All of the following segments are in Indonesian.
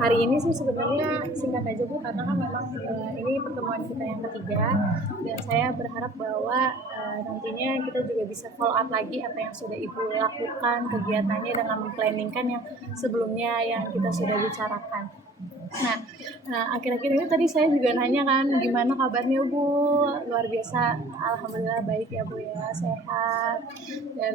Hari ini sih sebenarnya singkat aja Bu, karena kan memang ini pertemuan kita yang ketiga, dan saya berharap bahwa nantinya kita juga bisa follow up lagi apa yang sudah Ibu lakukan kegiatannya dengan memplaningkan yang sebelumnya yang kita sudah bicarakan. Nah, akhir-akhir ini tadi saya juga nanya kan, gimana kabarnya Bu? Luar biasa, alhamdulillah baik ya Bu ya, sehat. Dan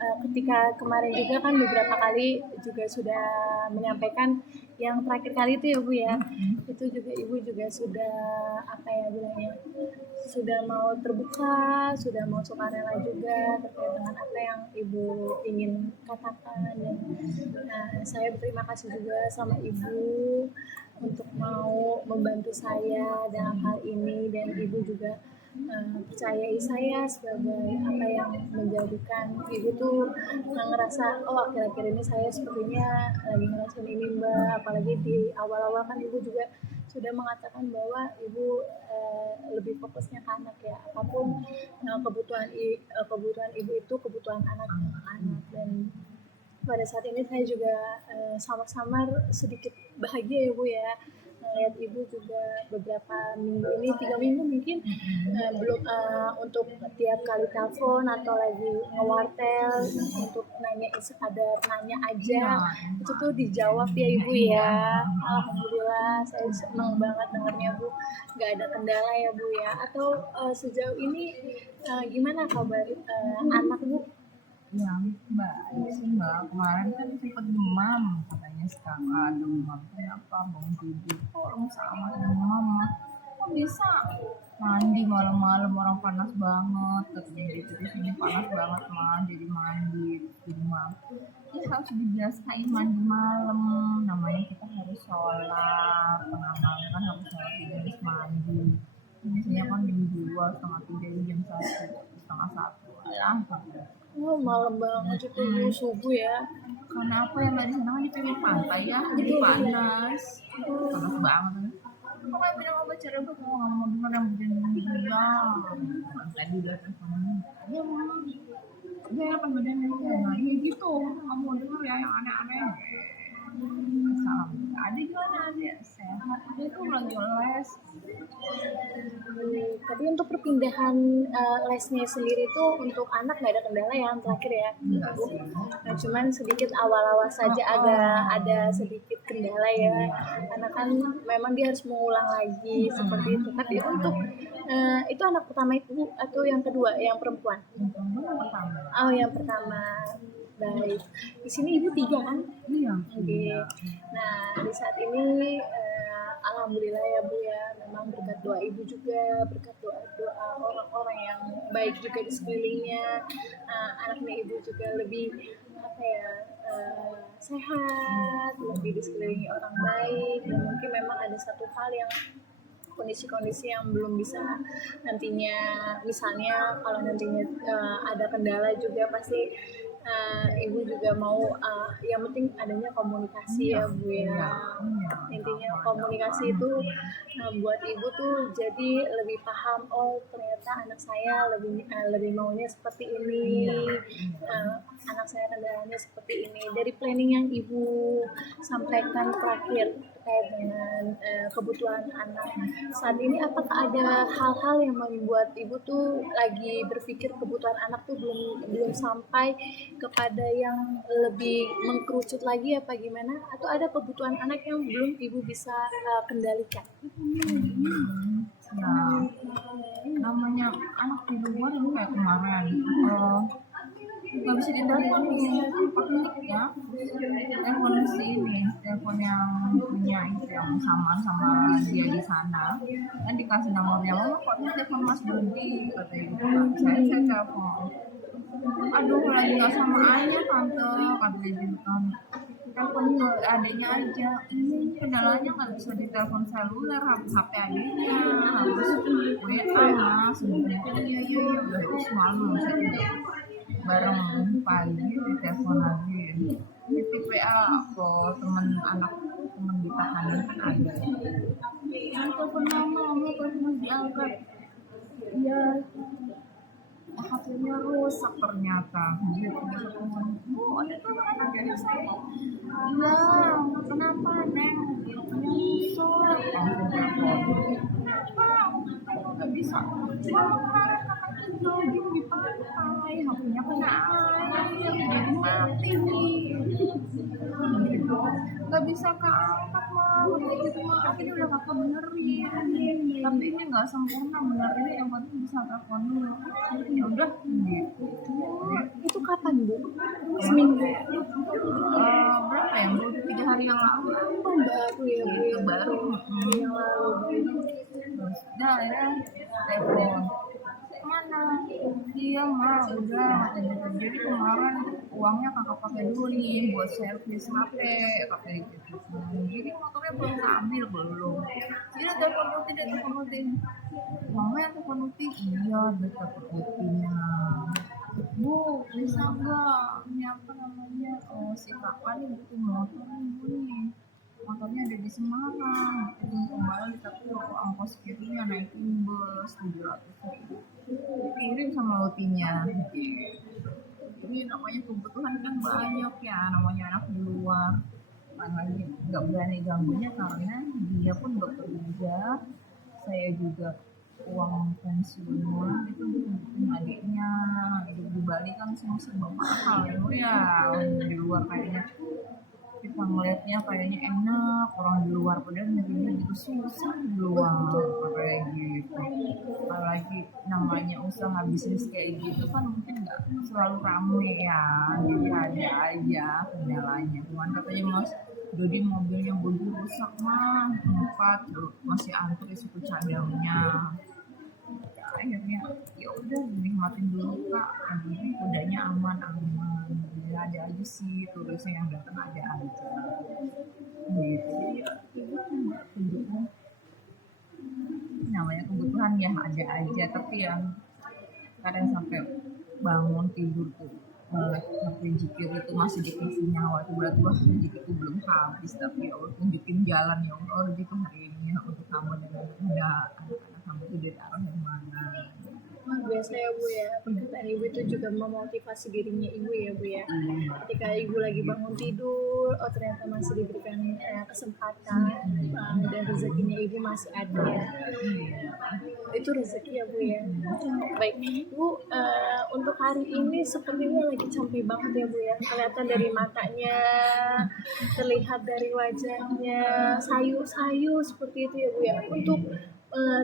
ketika kemarin juga kan beberapa kali juga sudah menyampaikan yang terakhir kali itu ya Bu ya, itu juga Ibu juga sudah apa ya bilangnya, sudah mau terbuka, sudah mau sukarela juga terkait dengan apa yang Ibu ingin katakan. Dan saya berterima kasih juga sama Ibu untuk mau membantu saya dalam hal ini, dan Ibu juga percayai saya sebagai apa yang menjadikan Ibu tuh ngerasa akhir-akhir ini saya sepertinya lagi ngerasain ini Mbak, apalagi di awal-awal kan Ibu juga sudah mengatakan bahwa Ibu lebih fokusnya ke anak ya, apapun kebutuhan Ibu itu kebutuhan anak-anak. Dan pada saat ini saya juga sama-sama sedikit bahagia ya Bu ya, melihat Ibu juga beberapa minggu ini, 3 minggu mungkin, belum untuk tiap kali telepon atau lagi ngewartel untuk nanya, sekadar nanya aja, itu tuh dijawab ya Ibu ya. Alhamdulillah saya senang banget dengarnya Bu, nggak ada kendala ya Bu ya. Atau sejauh ini gimana kabar anak Bu? Ya, Mbak, sih Mbak, kemarin kan sempat demam, katanya sekarang demam. Kenapa bangun tidur kok lemes sama demam? Kok bisa mandi malam-malam, orang panas banget, katanya gitu. Di sini panas banget mah, jadi mandi demam. Ya harus dibiasain mandi malam, namanya kita harus sholat, tengah malam kan harus sholat juga harus mandi. Biasanya kan jam 2, setengah 3, jam 1, setengah 1. Ya, Oh, malam banget itu Bu, subuh ya. karena apa ya Mbak, di sana kan di pinggir pantai ya, jadi panas banget. Pokoknya bilang obat cara aku nggak mau dengar yang begini dia. Tadi udah teleponan, ya mau dia apa badannya nah ya gitu, nggak mau dengar ya yang aneh-aneh. Salam adik gimana adik sehat, dia tuh lagi les. Tapi untuk perpindahan lesnya sendiri itu untuk anak nggak ada kendala ya yang terakhir ya? Enggak Bu? sih. Nah, cuman sedikit awal-awal saja agak ada sedikit kendala ya, karena kan memang dia harus mengulang lagi seperti itu. Tapi untuk itu anak pertama itu atau yang kedua, yang perempuan? Pertama. Oh, yang pertama. Baik. Di sini Ibu 3 kan? Iya. Oke. Nah, di saat ini alhamdulillah ya Bu ya, memang berkat doa Ibu juga, berkat doa orang-orang yang baik juga di sekelilingnya, anaknya Ibu juga lebih apa ya, sehat, lebih di sekelilingi orang baik. Dan mungkin memang ada satu hal yang kondisi-kondisi yang belum bisa nantinya, misalnya kalau nantinya ada kendala juga pasti Ibu juga mau yang penting adanya komunikasi ya Bu ya. Intinya komunikasi itu buat Ibu tuh jadi lebih paham, oh ternyata anak saya lebih maunya seperti ini, anak saya kendalanya seperti ini. Dari planning yang Ibu sampaikan terakhir terkait dengan kebutuhan anak saat ini, apakah ada hal-hal yang membuat Ibu tuh lagi berpikir kebutuhan anak tuh belum sampai kepada yang lebih mengkerucut lagi apa gimana, atau ada kebutuhan anak yang belum Ibu bisa kendalikan? Ya, namanya anak di luar itu kayak kemarin nggak bisa ditelepon nih pakai ya, telepon si ini, telepon yang punya itu yang sama dia di sana kan dikasih nomornya, mama kok ini telepon Mas Dodi katanya gitu kan. Saya telepon, aduh lagi nggak sama ayah tante katanya gitu kan, telepon adiknya aja. Ini kendalanya nggak bisa ditelepon seluler, HP adiknya harus WA sebenarnya. Iya udah terus malam saya bareng pagi ditelepon lagi, titip WA ke teman ditahanan kan ada. Telepon mama terus diangkat, iya HP-nya rusak ternyata. Gitu. Oh, ada tuh anak saya. Iya, kenapa mama kemarin katanya jogging di pantai, HP-nya kena air, jadi mati nih. Gitu. Nggak bisa keangkat mah, katanya gitu mah. Akhirnya udah kakak benerin, tapi ini nggak sempurna benerinnya, yang penting bisa telepon dulu. Ya udah gitu. Itu kapan Bu? Seminggu. Berapa ya? Udah 3 hari yang lalu. Oh, baru ya Bu Itu ya. baru. Yang lalu. Terus udah ya telepon mana, iya mah udah, jadi kemarin uangnya kakak pakai dulu nih buat servis HP pakai gitu, jadi motornya belum ambil belum, tidak telepon Uti, dia telepon Uti, uangnya telepon Uti, iya dia telepon Utinya, Bu bisa nggak ini apa namanya, si kakak nih butuh motor nih, motornya ada di Semarang, belum kembali tapi ongkos kirimnya naikin bus 700 ribu, kirim sama Utinya. Ini namanya kebutuhan kan banyak ya, namanya anak di luar, kan lagi nggak berani ganggunya karena dia pun bekerja, saya juga uang pensiunnya itu untuk adiknya, hidup di Bali kan semua serba mahal ya, di luar kayaknya kita ngeliatnya kayaknya enak, orang di luar padahal negerinya juga susah di luar kayak gitu, apalagi namanya usaha bisnis kayak gitu kan mungkin nggak selalu ramai ya, jadi ada aja kendalanya. Cuman katanya Mas Dodi mobilnya bodi rusak mah, tempat masih antri suku cadangnya, akhirnya ya udah nikmatin dulu Kak, jadi kudanya aman, ya ada aja sih turisnya yang datang, ada aja gitu. Jadi ya kebutuhan, namanya kebutuhan ya ada aja, tapi yang kadang sampai bangun tidur tuh sampai jikir itu masih dikasih nyawa tuh, berarti wah jikir itu belum habis, tapi ya Allah tunjukin jalan, ya Allah gitu hari ini untuk kamu dan ada anak-anak kamu itu dari arah yang mana. Luar biasa ya Bu ya, perkataan Ibu itu juga memotivasi dirinya Ibu ya Bu ya. Ketika Ibu lagi bangun tidur, oh ternyata masih diberikan kesempatan, dan rezekinya Ibu masih ada ya. Itu rezeki ya Bu ya. Baik Bu, untuk hari ini sepertinya lagi capek banget ya Bu ya, kelihatan dari matanya, terlihat dari wajahnya, sayu-sayu seperti itu ya Bu ya. Untuk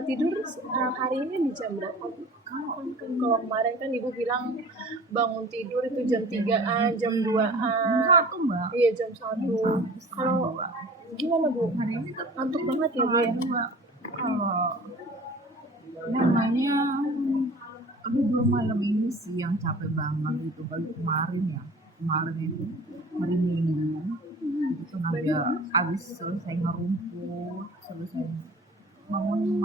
tidur hari ini di jam berapa Bu? Kalau kemarin kan Ibu bilang bangun tidur itu jam 3-an, jam 2-an. Satu Mbak, Iya jam 1. Kalau gimana Bu? hari ini Ngantuk banget ya Bu ya? kalau namanya belum malam ini sih yang capek banget gitu, baru kemarin ya, kemarin itu hari Minggu itu kan ada habis selesai ngerumput, selesai bangun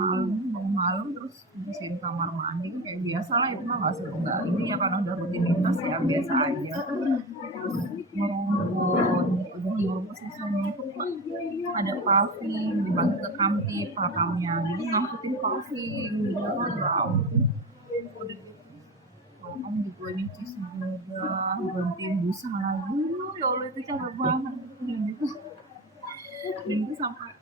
malam terus bersihin kamar mandi kan kayak biasa lah, itu mah nggak seru, nggak ini ya karena udah rutinitas ya biasa aja, terus ngerumput, udah ngerumput selesai ngerumput ada paving dibagi ke kamtip pakamnya, jadi ngangkutin paving gitu kan, ya ampun udah kamu juga nyuci semudah, gantiin busa lagi, ya Allah itu capek banget, dan itu sampai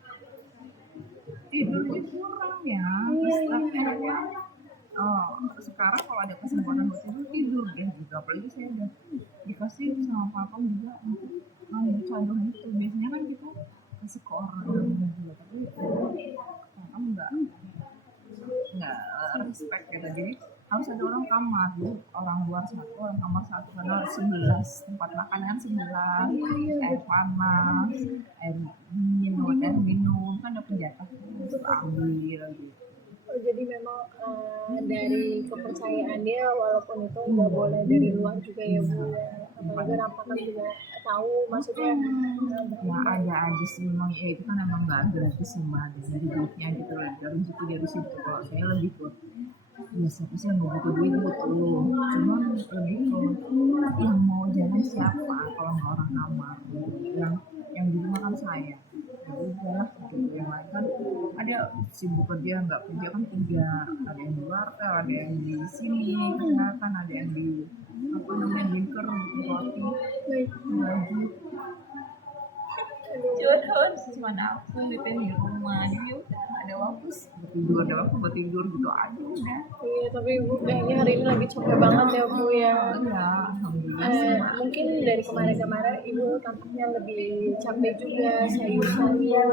tidurnya kurang ya, terus tapi anaknya sekarang kalau ada kesempatan buat tidur ya gitu, apalagi saya udah dikasih sama papa juga untuk ngambil cadang itu, biasanya kan kita kasih ke orang juga, tapi papa nggak respect gitu, jadi harus ada orang kamar, orang luar satu, orang kamar satu, karena 11 tempat makan kan 11, air panas, air minum kan ada penjatah harus ambil gitu. Oh, jadi memang dari kepercayaan dia, walaupun itu nggak boleh dari luar juga ya Bu ya. Apalagi rampakan juga tahu maksudnya. Ya ada aja sih memang ya, itu kan emang nggak gratis sih Mbak, dari duitnya gitu lah, dari rezeki dari situ. Kalau saya lebih buat ya siapa sih yang nggak butuh duit butuh, cuman lebih ke yang mau jalan siapa kalau nggak orang kamar gitu. Yang di rumah kan saya, ya udah gitu, yang lain kan ada sibuk kerja nggak kerja kan 3, ada yang di luar, ada yang di sini kesehatan, ada yang di apa namanya dinker roti baju. cuma aku gitu di rumah, jadi udah ada waktu tidur, ada waktu buat tidur gitu aja udah. Iya, tapi ibu kayaknya hari ini lagi capek banget ya bu ya. Ya alhamdulillah sih. Mungkin dari kemarin-kemarin ibu tampaknya lebih capek juga, sayur-sayur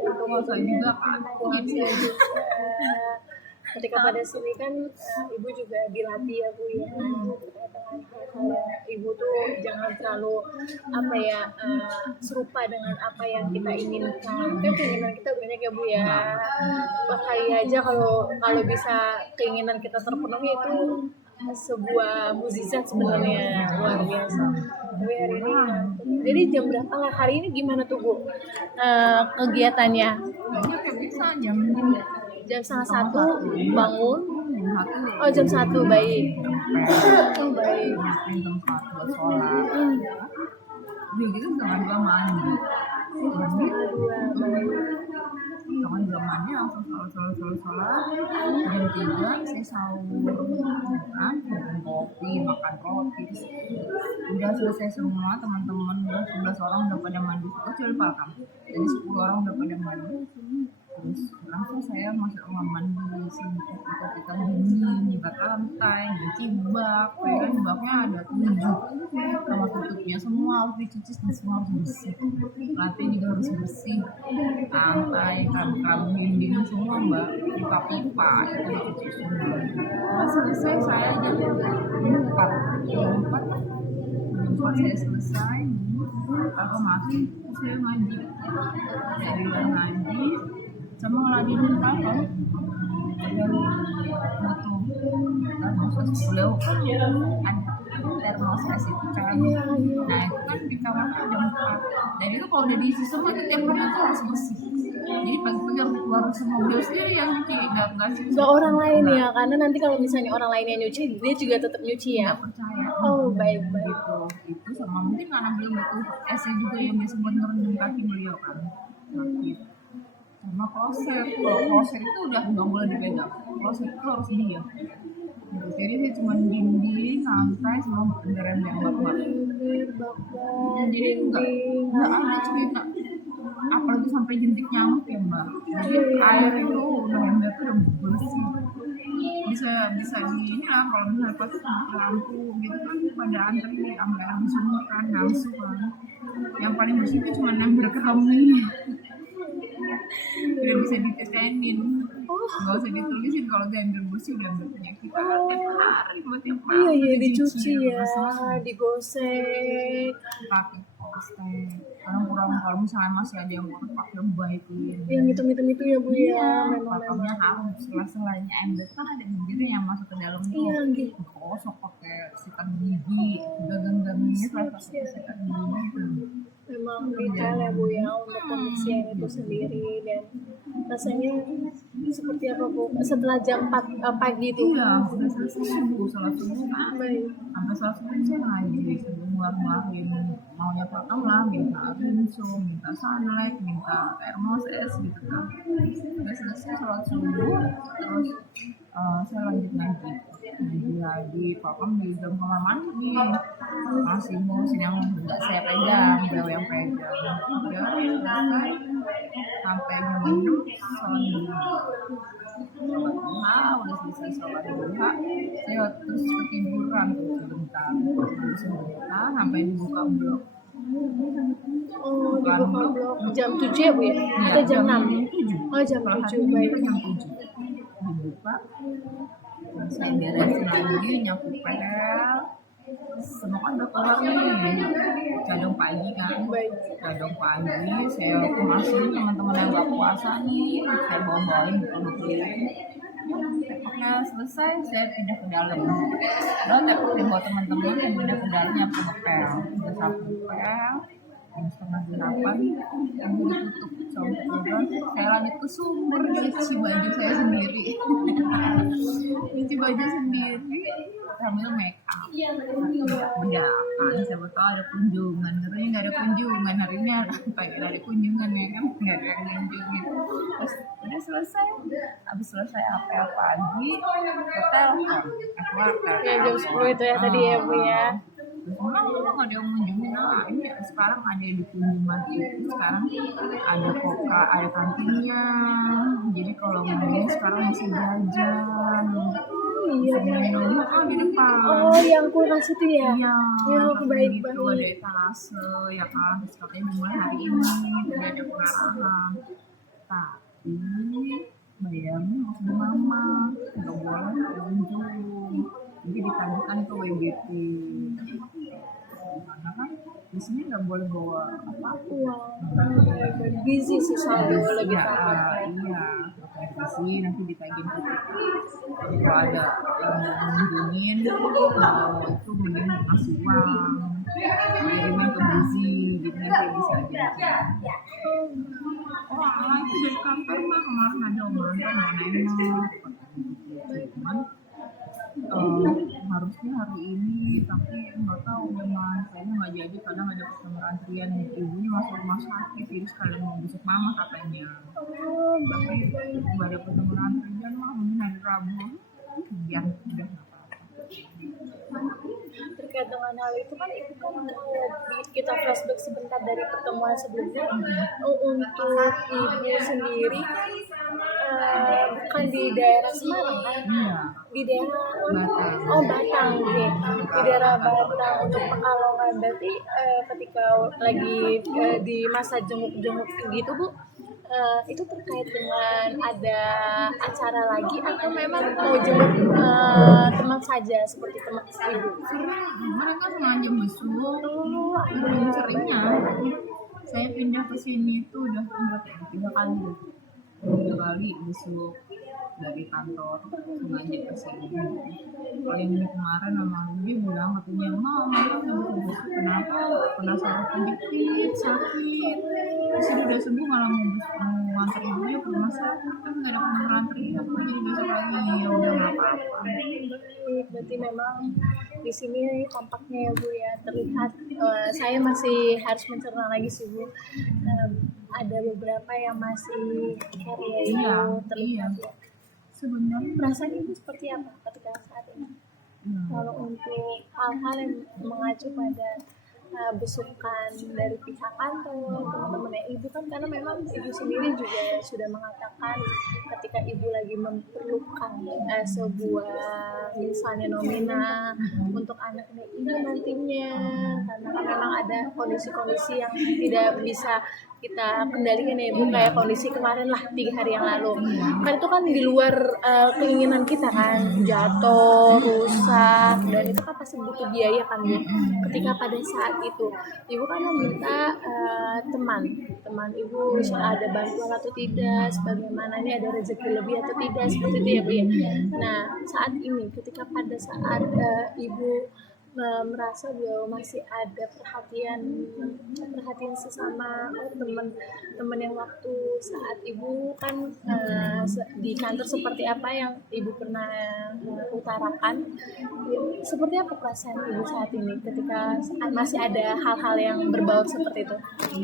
untuk Kalau saya juga kan puasa juga. Ketika pada sini kan ibu juga dilatih ya bu ya, terkait dengan hal-hal ibu tuh jangan terlalu apa ya serupa dengan apa yang kita inginkan. Kan keinginan kita banyak ya bu ya. Kali aja kalau kalau bisa keinginan kita terpenuhi itu sebuah mukjizat sebenarnya, luar biasa. Tapi hari ini jadi jam berapa lah hari ini, gimana tuh bu kegiatannya? Kayaknya kayak bisa jam Jam setengah satu bangun. satu. Oh jam 1 baik. Oh baik. Jam 4 buat sholat. Udah gitu setengah 2 mandi. Mandi setengah 2 mandi langsung sholat. Jam 3 saya sahur, kan minum kopi, makan roti. Udah selesai semua, teman-teman 11 orang udah pada mandi. Kecuali Pak Kang. Jadi 10 orang udah pada mandi. Terus langsung saya masuk rumah mandi, sini kita dingin, nyibat lantai, nyuci bak, kan baknya ada 7 sama tutupnya, semua harus dicuci dan semua harus bersih. Lantai juga harus bersih, lantai, kan dinding semua mbak, pipa-pipa itu dicuci semua. Pas selesai saya jam 4 saya selesai, aku masih saya mandi, dari luar mandi sama ngeladenin papa butuh termos beliau ada termos es itu kan. Nah itu kan di kamarnya jam 4 dan itu kalau udah diisi semua itu tiap hari itu harus bersih. Jadi pagi-pagi harus keluar semua, beliau sendiri yang nyuci, nggak orang lain ya, karena nanti kalau misalnya orang lain yang nyuci dia juga tetap nyuci ya. Nggak percaya. Oh baik gitu. Itu sama mungkin karena beliau butuh esnya juga yang biasa buat ngerendam kaki beliau kan sakit. Sama kloset, kalau kloset itu udah nggak boleh dipegang, kloset itu harus diam. Jadi saya cuma dinding, lantai, sama kendaraan yang bak-bak. Jadi nggak ada cerita, apalagi sampai jentik nyamuk ya mbak. Jadi air itu udah ember tuh udah bersih, bisa di ini lah kalau misalnya pas lampu gitu kan pada antri sampai semua kan langsung kan. Yang paling bersih itu cuma ember kami. Udah bisa ditetenin, nggak usah ditulisin kalau udah ambil bersih udah ambil penyakit tiap hari buat tiap hari. Iya dicuci ya, digosek, pakai postek. Kadang kurang kalau misalnya masih ada yang mau pakai baikin. Yang hitam-hitam itu ya bu ya, Pakainya harus sela-selanya ember kan ada bibirnya yang masuk ke dalam tuh. Iya gitu. Gosok pakai sikat gigi, gagang-gagangnya pakai sikat gigi. Memang detail ya bu ya untuk pembersihan itu sendiri. Dan rasanya seperti apa bu setelah jam 4 pagi itu? Iya udah selesai subuh, sholat subuh kan sampai sholat subuh saya ngaji sebelum ngeluarin maunya Pakam lah, minta rinso, minta sunlight, minta termos es gitu kan. Udah selesai sholat subuh terus saya lanjut ngaji lagi. Pakam di dalam kamar mandi masih ngurusin yang nggak saya pegang, beliau yang pegang. Udah selesai sampai jam 6 sholat duha, udah selesai sholat duha saya terus ketiduran sebentar sampai dibuka blok. Dibuka blok jam 7 ya bu ya? Atau jam 6? Oh jam 7 baik. Jam 7 dibuka, saya beresin lagi, nyapu pel, semua kan udah keluar nih, cadong pagi kan, cadong pagi saya kemasin teman-teman yang gak puasa nih, saya bawa-bawain buka-bukain. Oke selesai saya pindah ke dalam, udah saya bawa teman-teman yang pindah ke dalam nyapu pel, udah sapu pel, jam 7:30 yang ditutup sampai udah saya lanjut ke sumber nyuci baju saya sendiri. Nyuci baju sendiri sambil make up. Beda kan siapa tahu ada kunjungan, katanya nggak ada kunjungan hari ini, kayak ada kunjungan ya kan nggak ada yang kunjungin. Terus udah selesai, habis selesai apel pagi ke telepon ya jam 10 itu ya tadi ya bu ya. terus malah nggak ada yang mengunjungi. Nah ini sekarang ada di kunjungan itu, sekarang ada koka, ada kantinnya, jadi kalau mau ini sekarang bisa jajan, Iya, bisa minum di depan. oh yang kulkas itu ya? Iya, Ya, katanya baik gitu, ada baik. etalase ya kan, terus katanya dimulai hari ini, tadi ada pengarahan, tapi bayarnya harus mama, nggak boleh pengunjung, jadi ditagihkan ke WGP, karena kan di sini nggak boleh bawa apa-apa. Wow, busy sih saldo lagi Iya, tampaknya. iya, sih nanti ditagih ke kita. Jadi kalau ada yang mau mengunjungin, itu mending kasih uang, kirimin ke Bizi, gitu nanti bisa jajan. Oh, itu dari kantor mah kemarin ada omongan mau nengok, cuman harusnya hari ini, tapi nggak tahu memang kayaknya nggak jadi, kadang ada pesanan antrian, ibunya masuk rumah sakit jadi sekalian mau besok mama katanya, Oh, tapi nggak ada pesanan antrian mah, mungkin hari Rabu biar udah nggak apa-apa. terkait dengan hal itu kan itu kan kalau kita flashback sebentar dari pertemuan sebelumnya, untuk ibu sendiri kan bukan di daerah Semarang kan, Iya, di daerah Batang. oh Batang, oke. Di daerah Batang untuk Pekalongan berarti ketika lagi di masa jenguk-jenguk gitu Bu, itu terkait dengan ada acara lagi atau memang mau jenguk teman saja seperti teman ibu? sering mereka sengaja besuk, Oh, seringnya saya pindah ke sini itu udah berapa ya? 3 kali besok dari kantor sengaja ke sini. Kalau yang kemarin sama dia bilang katanya mau besok kenapa penasaran kejepit sakit, terus dia udah sembuh malah mau nganter ibunya ke rumah sakit, kan nggak ada penasaran antri, jadi besok lagi ya udah nggak apa-apa. baik, berarti memang di sini tampaknya ya Bu ya terlihat, saya masih harus mencerna lagi sih Bu. Ada beberapa yang masih care ya Ibu, Iya, terlihat iya. ya. Sebenarnya Perasaan Ibu seperti apa ketika saat ini? Kalau untuk hal-hal yang mengacu pada besukan dari pihak kantor, teman-teman ibu kan, karena memang ibu sendiri juga sudah mengatakan ketika ibu lagi memerlukan sebuah misalnya nomina untuk anaknya ibu nantinya, karena kan memang ada kondisi-kondisi yang tidak bisa kita kendalikan ya Bu, kayak kondisi kemarin lah 3 hari yang lalu kan, itu kan di luar keinginan kita kan, jatuh, rusak, dan itu kan pasti butuh biaya kan Bu. Ketika pada saat itu ibu kan meminta teman ibu ada bantuan atau tidak, sebagaimana ini ada rezeki lebih atau tidak, seperti itu ya Bu ya. Nah saat ini ketika pada saat ibu merasa bahwa masih ada perhatian sesama teman yang waktu saat ibu kan di kantor, seperti apa yang ibu pernah utarakan, seperti apa perasaan ibu saat ini ketika masih ada hal-hal yang berbau seperti itu?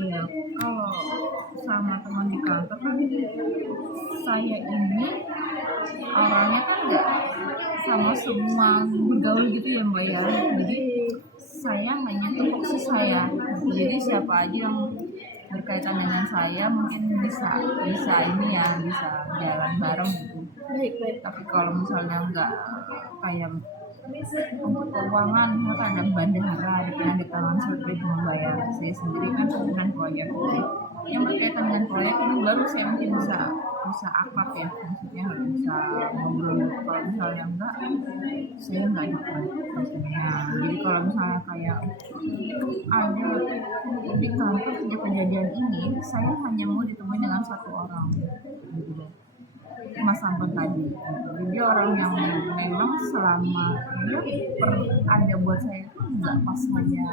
iya, kalau sama teman di kantor kan saya ini orangnya kan nggak sama semua bergaul gitu ya Mbak ya, jadi saya nggak nyentuh fokus saya, jadi siapa aja yang berkaitan dengan saya mungkin bisa ini ya, bisa jalan bareng gitu. Baik. Tapi kalau misalnya nggak kayak untuk keuangan, misalkan ada bandara, ada tangan survei membayar, saya sendiri kan dengan proyek yang berkaitan dengan proyek ini baru saya mungkin bisa akrab ya, maksudnya harus bisa ngobrol. Kalau misalnya enggak, saya nggak dapat maksudnya. Jadi kalau misalnya kayak ada di kantor punya kejadian ini, saya hanya mau ditemui dengan satu orang gitu, Mas Sampun tadi. Jadi orang yang memang selama dia ada buat saya itu nggak pas hanya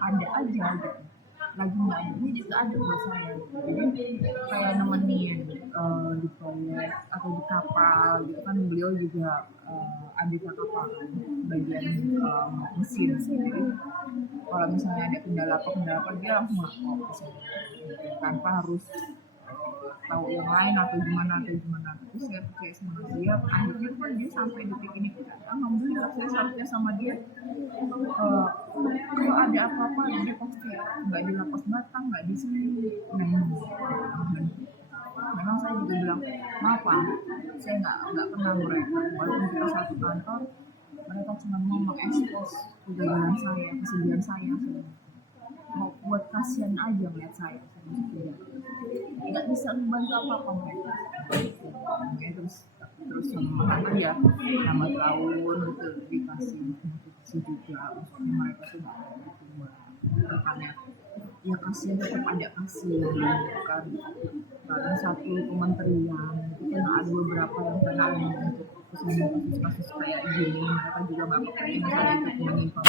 ada aja gitu, lagi nggak ada ini juga ada buat saya, jadi kayak nemenin di proyek atau di kapal gitu kan, beliau juga ada di kapal bagian mesin, jadi kalau misalnya ada kendala apa dia langsung lapor ke saya tanpa harus tahu yang lain atau gimana, terus saya percaya sama dia, akhirnya pun dia sampai detik ini pun alhamdulillah saya salutnya sama dia, kalau ada apa-apa dia pasti nggak di lapas Batang, nggak di sini. Nah ini memang saya juga bilang maaf Pak, saya nggak kenal mereka walaupun kita satu kantor, mereka cuma mau mengekspos kegagalan saya, kesedihan saya, mau buat kasihan aja melihat saya nggak bisa membantu apa-apa mereka. Oke, terus sama ya nama tahun gitu dikasih motivasi juga, maksudnya mereka tuh nggak ada gitu rekannya ya, kasihan tetap ada kasihan gitu kan, karena satu kementerian itu kan ada beberapa yang kena untuk kasus-kasus kayak gini, mereka juga nggak kepengen misalnya itu menyimpang.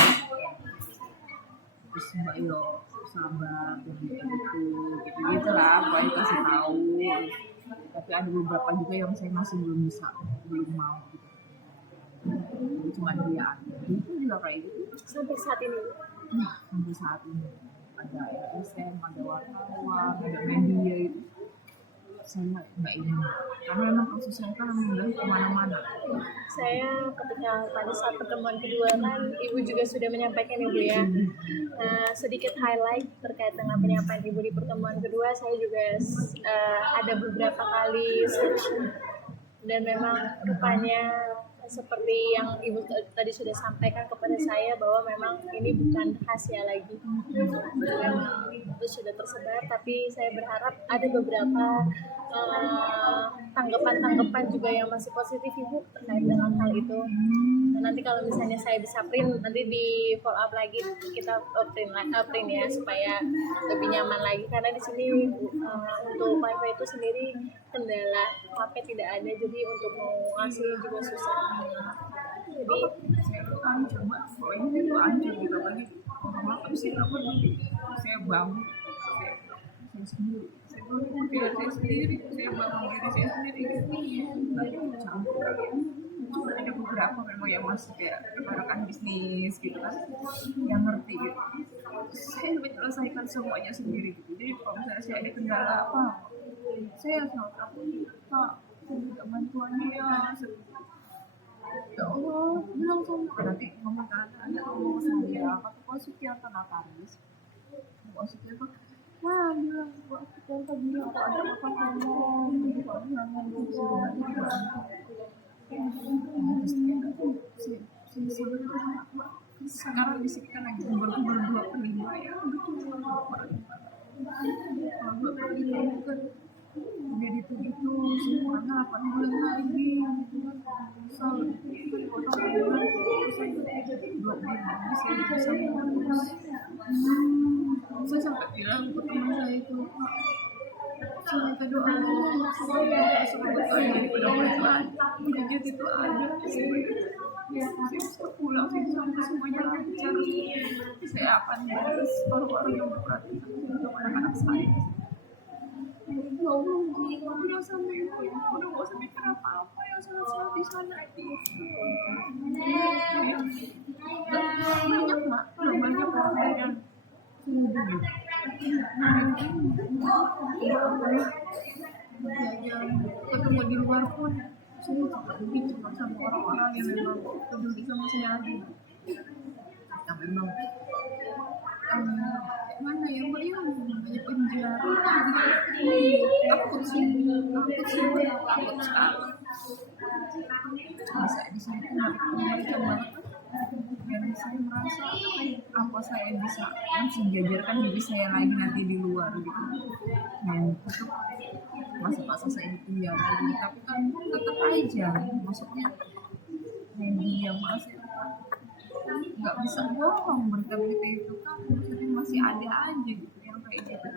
Terus Mbak Yo sabar dan gitu lah, Mbak Yo kasih tahu. Tapi ada beberapa juga yang saya masih belum mau gitu. Cuma dia itu juga kayak gitu. Sampai saat ini. Nah, sampai saat ini ada LSM, ada wartawan, ada media itu saya nggak ingin, karena memang kasus saya kan udah kemana-mana. Saya ketika pada saat pertemuan kedua kan Ibu juga sudah menyampaikan Ibu ya. Sedikit highlight terkait dengan penyampaian Ibu di pertemuan kedua, saya juga ada beberapa kali search dan memang rupanya seperti yang Ibu tadi sudah sampaikan kepada saya bahwa memang ini bukan rahasia lagi, memang itu sudah tersebar. Tapi saya berharap ada beberapa tanggapan-tanggapan juga yang masih positif Ibu terkait dengan hal itu. Dan nanti kalau misalnya saya bisa print, nanti di follow up lagi kita print ya supaya lebih nyaman lagi, karena di sini untuk wifi itu sendiri kendala HP tidak ada, jadi untuk mau ngasih juga susah. Jadi saya coba kalau ini tuh aja gitu lagi normal, tapi saya nggak pernah, saya bangun saya sendiri, saya bangun saya sendiri, saya bangun diri saya sendiri nggak campur. Cuma ada beberapa memang yang masih kayak rekan bisnis gitu kan yang ngerti gitu, saya menyelesaikan semuanya sendiri gitu. Jadi kalau misalnya saya ada kendala apa, saya selalu takut Pak, saya minta bantuannya ya Allah, bilang sama nanti ngomong kan ada ngomong saya kata positif atau notaris positif apa, wah bilang positif atau bilang kalau ada apa ngomong jadi kalau bilang ngomong sekarang di sini kan lagi berdua 2/5 ya, betul kalau 2/5 kan udah itu semuanya 8 bulan lagi soal potong bulan saya sampai bilang ke teman saya itu Pak, saya minta doa supaya jadi pedoman jadi itu ada ya saya bisa pulang saya sampai semuanya lancar, saya akan balas orang-orang yang berperhatian untuk anak-anak saya. Ya Allah, udah sampai udah gak usah mikir apa-apa yang salah di sana itu. Banyak nggak? Banyak orang yang ketemu di luar pun saya tidak berbicara sama orang-orang yang memang peduli sama saya yang memang mana yang beliau banyak penjara takut sekali bisa di sini mengerikan banget, dan saya merasa apa saya bisa mensejajarkan diri saya lagi nanti di luar gitu, yang tetap masa-masa saya di penjara gitu, tapi kan tetap aja maksudnya media masih nggak bisa bohong, berita-berita itu kan maksudnya masih ada aja gitu yang kayak gitu,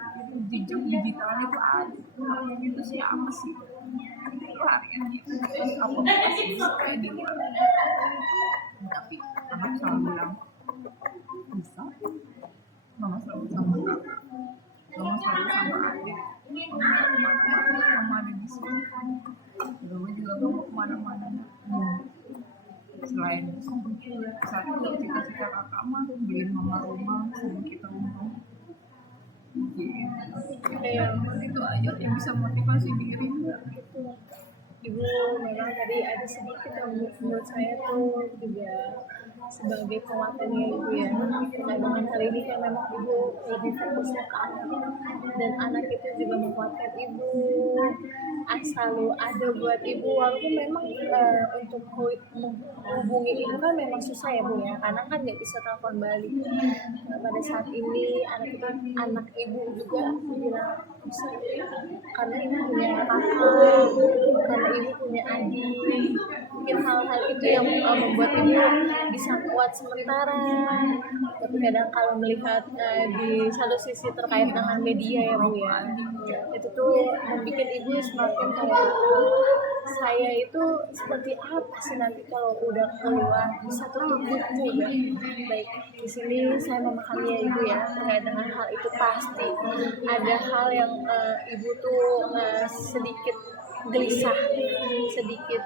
jejak digitalnya itu ada, itu siapa sih itu harian gitu apa masih bisa kayak di luar. Tapi anak selalu bilang bisa, mama selalu sama kakak, mama selalu sama adik, mama ada di sini, mama juga gak mau kemana-mana. Selain satu cita-cita kakak mah beliin mama rumah sama kita rumah gitu. Itu aja yang bisa motivasi diri. Ibu memang tadi ada sedikit yang menurut saya tuh juga sebagai penguatannya ibu ya. Terkait dengan hal ini kan memang ibu lebih fokusnya ke anak, dan anak itu juga menguatkan ibu, selalu ada buat ibu, walaupun memang untuk menghubungi ibu kan memang susah ya bu ya, karena kan nggak bisa telepon balik. Nah, pada saat ini anak ibu juga bilang bisa, karena ibu punya kakak, karena ibu punya adik. Mungkin hal-hal itu yang membuat ibu bisa kuat sementara. Tapi kadang kalau melihat di satu sisi terkait dengan media ya bu ya, itu tuh membuat ibu semakin kayak saya itu seperti apa sih nanti kalau udah keluar bisa tutup buku ya. Baik, di sini saya memahami ya ibu ya, terkait dengan hal itu pasti ada hal yang ibu tuh sedikit gelisah, sedikit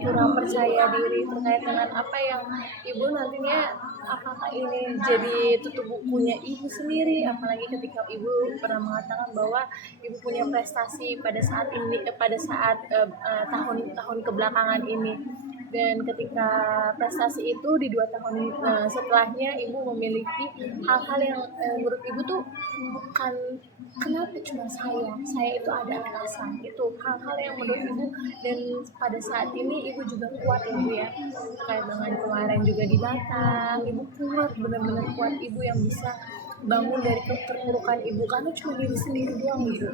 kurang percaya diri terkait dengan apa yang ibu nantinya, apakah ini jadi tutup bukunya ibu sendiri, apalagi ketika ibu pernah mengatakan bahwa ibu punya prestasi pada saat ini, pada saat tahun-tahun kebelakangan ini. Dan ketika prestasi itu di 2 tahun setelahnya ibu memiliki hal-hal yang menurut ibu tuh bukan kenapa cuma saya itu ada alasan, itu hal-hal yang menurut ibu. Dan pada saat ini ibu juga kuat ya bu ya, kayak dengan kemarin juga di Batam ibu kuat, benar-benar kuat ibu yang bisa bangun dari keterpurukan ibu karena cuma diri sendiri doang ibu,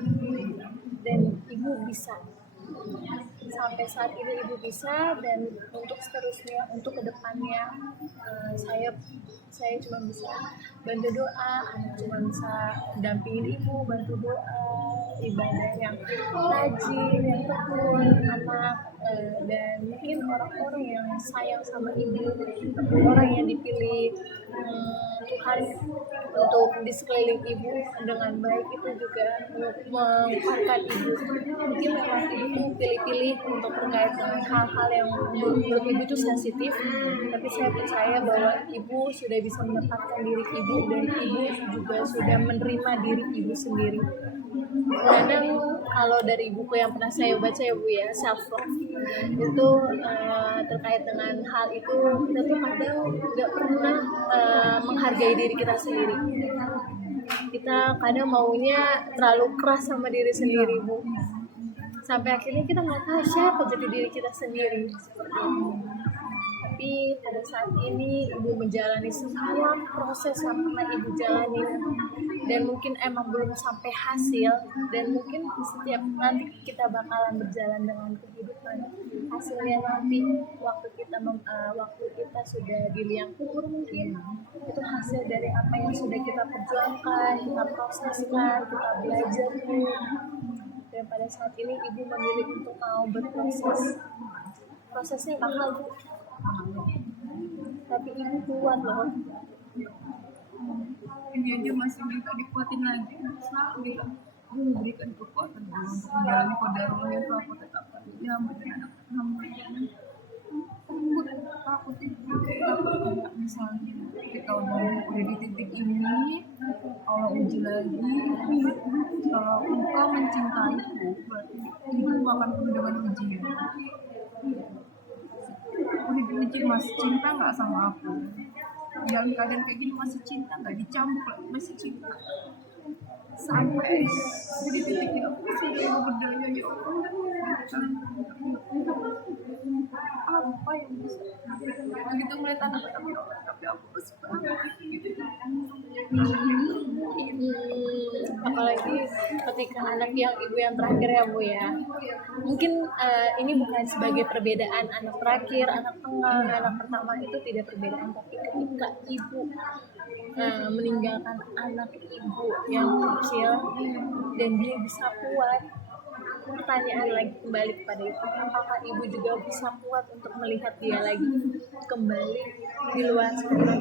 dan ibu bisa sampai saat ini ibu bisa. Dan untuk seterusnya, untuk kedepannya saya cuma bisa bantu doa, anak cuma bisa dampingin ibu, bantu doa, ibadah yang rajin, yang tekun anak, dan mungkin orang-orang yang sayang sama ibu, orang yang dipilih Tuhan untuk di sekeliling ibu dengan baik, itu juga menguatkan ibu. Mungkin memang ibu tuh pilih-pilih untuk terkait dengan hal-hal yang menurut ibu itu sensitif, tapi saya percaya bahwa ibu sudah bisa menempatkan diri ibu, dan ibu juga sudah menerima diri ibu sendiri. Kadang kalau dari buku yang pernah saya baca ya bu ya, self love itu terkait dengan hal itu, kita tuh kadang nggak pernah menghargai diri kita sendiri. Kita kadang maunya terlalu keras sama diri sendiri bu, sampai akhirnya kita nggak tahu siapa jadi diri kita sendiri seperti itu. Tapi pada saat ini ibu menjalani semua proses yang pernah ibu jalani, dan mungkin emang belum sampai hasil, dan mungkin setiap nanti kita bakalan berjalan dengan kehidupan. Hasilnya nanti waktu kita sudah di liang kubur, mungkin itu hasil dari apa yang sudah kita perjuangkan, kita proseskan, kita belajar. Dan pada saat ini ibu memilih untuk mau berproses. Prosesnya mahal bu, tapi ibu kuat loh. Ini aja masih minta dikuatin lagi, selalu bilang aku memberikan kekuatan untuk menjalani qadarullah yang telah aku tetapkan. Ya menjadi anak hamba aku tidak, misalnya kita udah di titik ini, Allah uji lagi. Kalau engkau mencintaiku, berarti hidupmu akan penuh dengan ujian. Aku diuji, masih cinta nggak sama aku? Dalam keadaan kayak gini masih cinta nggak? Dicambuk lagi masih cinta? Sampai di titik ini aku sudah berdaya, ya Allah, apa yang bisa begitu melihat anak tapi aku gitu. Apalagi ketika anak yang ibu yang terakhir ya bu ya, mungkin ini bukan sebagai perbedaan anak terakhir, anak tengah, anak pertama, itu tidak perbedaan, tapi ketika ibu meninggalkan anak ibu yang kecil dan dia bisa kuat, pertanyaan lagi kembali kepada itu, apakah ibu juga bisa kuat untuk melihat dia lagi kembali di luar sana?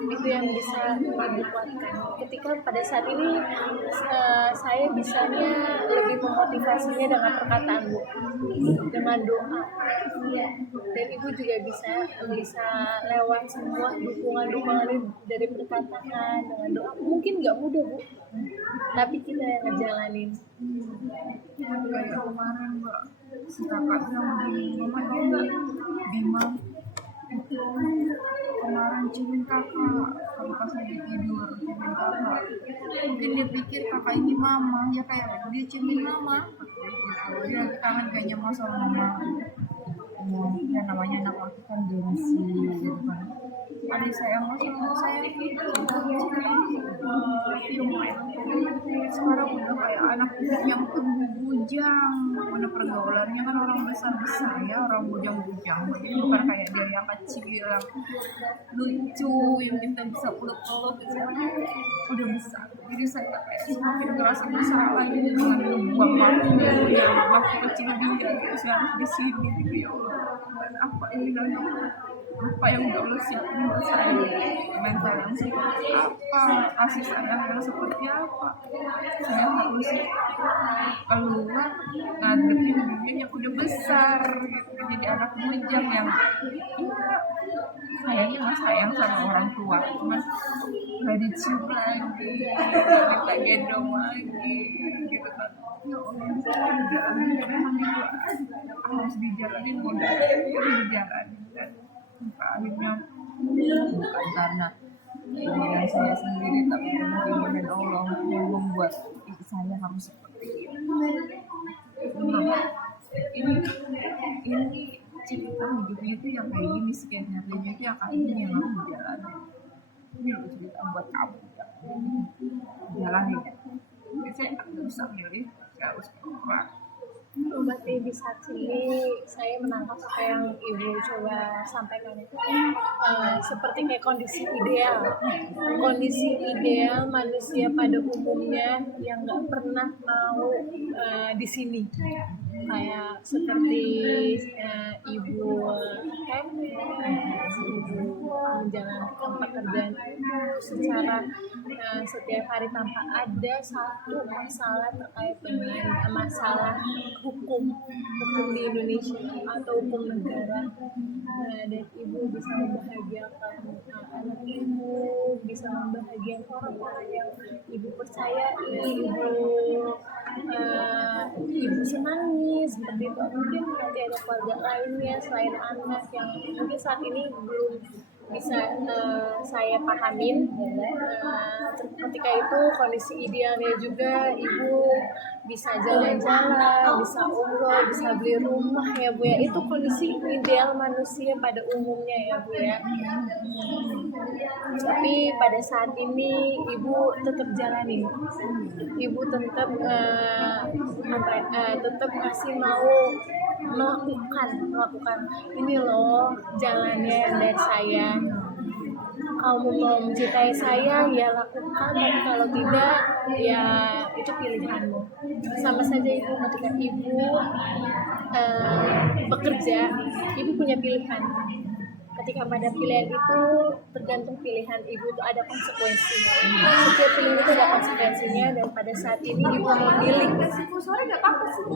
Itu yang bisa ibu kuatkan. Ketika pada saat ini saya bisanya lebih memotivasinya dengan perkataan bu, dengan doa, dan ibu juga bisa lewat semua dukungan dari perkataan dengan doa. Mungkin nggak mudah bu, tapi kita yang ngejalanin. Kayak kemarin mbak, si kakak bilang begini, mama tau nggak Bima itu kemarin ciumin kakak kalau pas lagi tidur, ciumin kakak, mungkin dia pikir kakak ini mama, ya kayak dia ciumin mama, dia kangen kayaknya mau sama mama. Ya namanya anak laki kan gengsi gitu kan, adik sayang mas sayang itu sekarang udah kayak anak yang tumbuh bujang, mana pergaulannya kan orang besar ya, orang bujang-bujang, jadi bukan kayak dia yang kecil yang lucu yang kita bisa peluk-peluk gitu. Udah besar, jadi saya kayak semakin ngerasa bersalah lagi dengan membuang waktu yang waktu kecil dia gitu, saya harus di sini gitu ya Allah. Dan apa ini dan apa yang udah Allah siapin buat saya, mental yang seperti apa, kasih sayang yang seperti apa, saya harus keluar ngadepin dunia yang udah besar gitu, jadi anak bujang yang kayaknya nggak sayang sama orang tua, cuman nggak dicium lagi, nggak minta gendong lagi gitu kan. Ya Allah, dijalanin memang itu harus dijalanin, modal dijalanin, dan akhirnya bukan karena keinginan saya sendiri, tapi keinginan Allah yang membuat saya harus seperti ini. Nah, ini cerita hidupnya itu yang kayak gini, skenario itu yang kayak gini yang harus dijalanin. Ini loh cerita buat kamu, jalanin ya. Jadi saya nggak bisa milih, saya harus keluar. Berarti di saat ini saya menangkap apa yang Ibu coba sampaikan itu seperti kayak kondisi ideal manusia pada umumnya yang nggak pernah mau di sini, kayak seperti Ibu kan Ibu menjalankan pekerjaan Ibu secara setiap hari tanpa ada satu masalah terkait dengan masalah hukum di Indonesia atau hukum negara, dan Ibu bisa membahagiakan anak Ibu, bisa membahagiakan orang-orang yang Ibu percayai, Ibu senangi seperti itu. Mungkin nanti ada keluarga lainnya selain anak yang mungkin saat ini belum bisa saya pahamin. Ketika itu kondisi idealnya juga Ibu bisa jalan-jalan, bisa umroh, bisa beli rumah ya Bu ya. Itu kondisi ideal manusia pada umumnya ya Bu ya. Tapi pada saat ini Ibu tetap jalanin, Ibu tetap tetap masih mau melakukan ini loh jalannya dari saya. Kamu mau mencintai saya ya lakukan, tapi kalau tidak ya itu pilihanmu. Sama saja Ibu ketika Ibu bekerja, Ibu punya pilihan. Ketika pada pilihan itu tergantung pilihan Ibu itu ada konsekuensinya. Setiap pilihan itu ada konsekuensinya, dan pada saat ini Ibu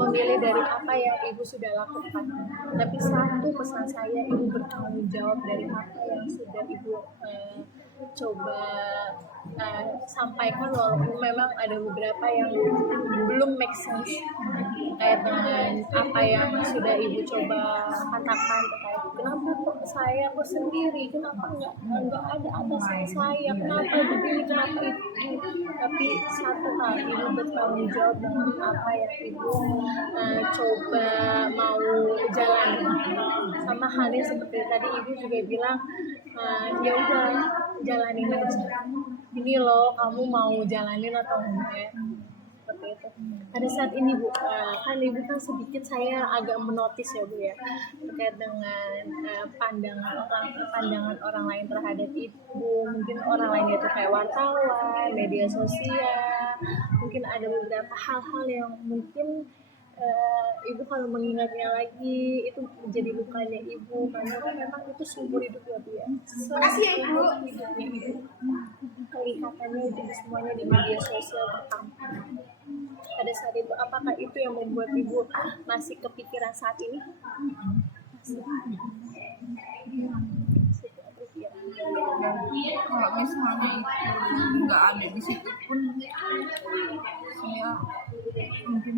memilih dari apa yang Ibu sudah lakukan. Tapi satu pesan saya, Ibu bertanggung jawab dari apa yang sudah Ibu coba sampaikan, walaupun memang ada beberapa yang belum make sense terkait dengan apa yang sudah Ibu coba katakan terkait kenapa kok saya kok sendiri, kenapa nggak ada atasan saya, kenapa begini, kenapa itu. Tapi satu hal, Ibu bertanggung jawab dengan apa yang Ibu coba mau jalan. Sama halnya seperti tadi Ibu juga bilang ya udah jalanin aja, ini loh kamu mau jalanin atau enggak, seperti itu. Pada saat ini Bu, kan Ibu kan sedikit saya agak menotis ya Bu ya, terkait dengan pandangan orang lain terhadap Ibu. Mungkin orang lain itu kayak wartawan, media sosial, mungkin ada beberapa hal-hal yang mungkin Ibu kalau mengingatnya lagi itu menjadi lukanya Ibu, karena kan memang itu seumur hidup ya Bu ya. Makasih ya Ibu. Hidupnya Ibu kelihatannya itu semuanya di media sosial tertampar. Pada saat itu apakah itu yang membuat Ibu masih kepikiran saat ini? Dan kalau misalnya itu nggak ada di situ pun, saya mungkin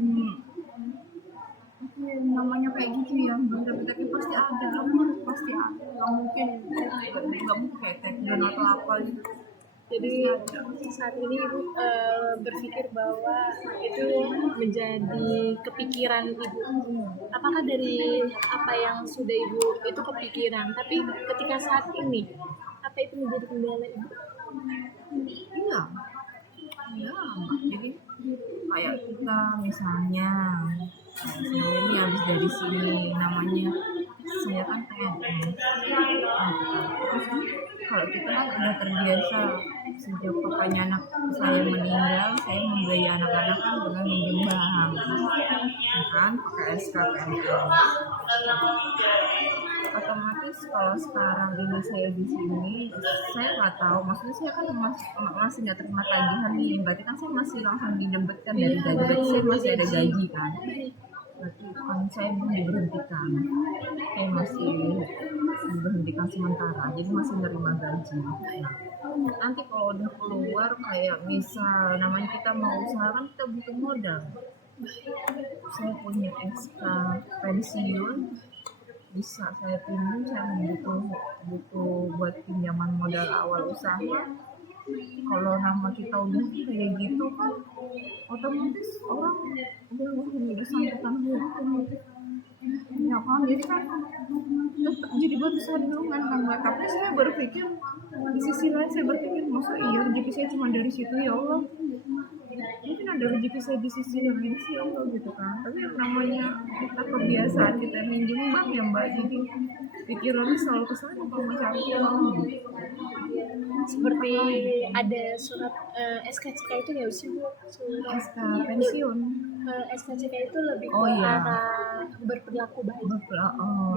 itu namanya ada, pasti ada. Nggak mungkin kayak takedown atau apa gitu. Jadi saat ini ibu berpikir bahwa itu menjadi kepikiran ibu. Apakah dari apa yang sudah ibu itu kepikiran, tapi ketika saat ini apa itu menjadi kendala ibu? Iya, iya. Jadi kayak kita misalnya, saya ini habis dari sini, namanya saya kan PNS. Terus kalau kita kan udah terbiasa sejak papanya anak saya meninggal, saya membiayai anak-anak kan dengan minjem bank, kan pakai SK PNS. Otomatis kalau sekarang ini saya di sini, saya nggak tahu, maksudnya saya kan masih nggak terima tagihan nih, berarti kan saya masih langsung didebetkan dari gaji, berarti saya masih ada gaji kan, berarti kan saya belum diberhentikan, saya masih diberhentikan sementara, jadi masih menerima gaji. Nanti kalau udah keluar kayak misal namanya kita mau usaha kan kita butuh modal. Saya punya SK pensiun, bisa saya pinjam, saya butuh buat pinjaman modal awal usaha. Kalau nama kita udah kayak gitu kan otomatis orang udah sangkutan hukum, ya kan, jadi kan tetap jadi baru sandungan kan Mbak. Tapi saya berpikir di sisi lain, saya berpikir masa iya rezeki saya cuma dari situ, ya Allah mungkin ada rezeki saya di sisi lain sih ya Allah gitu kan. Tapi yang namanya kita kebiasaan kita minjem bank ya Mbak, jadi pikirannya selalu kesana kalau mau cari uang. Seperti ada surat SKCK itu nggak sih Bu? SK pensiun. SKCK itu lebih Oh, ke iya. arah berperilaku baik.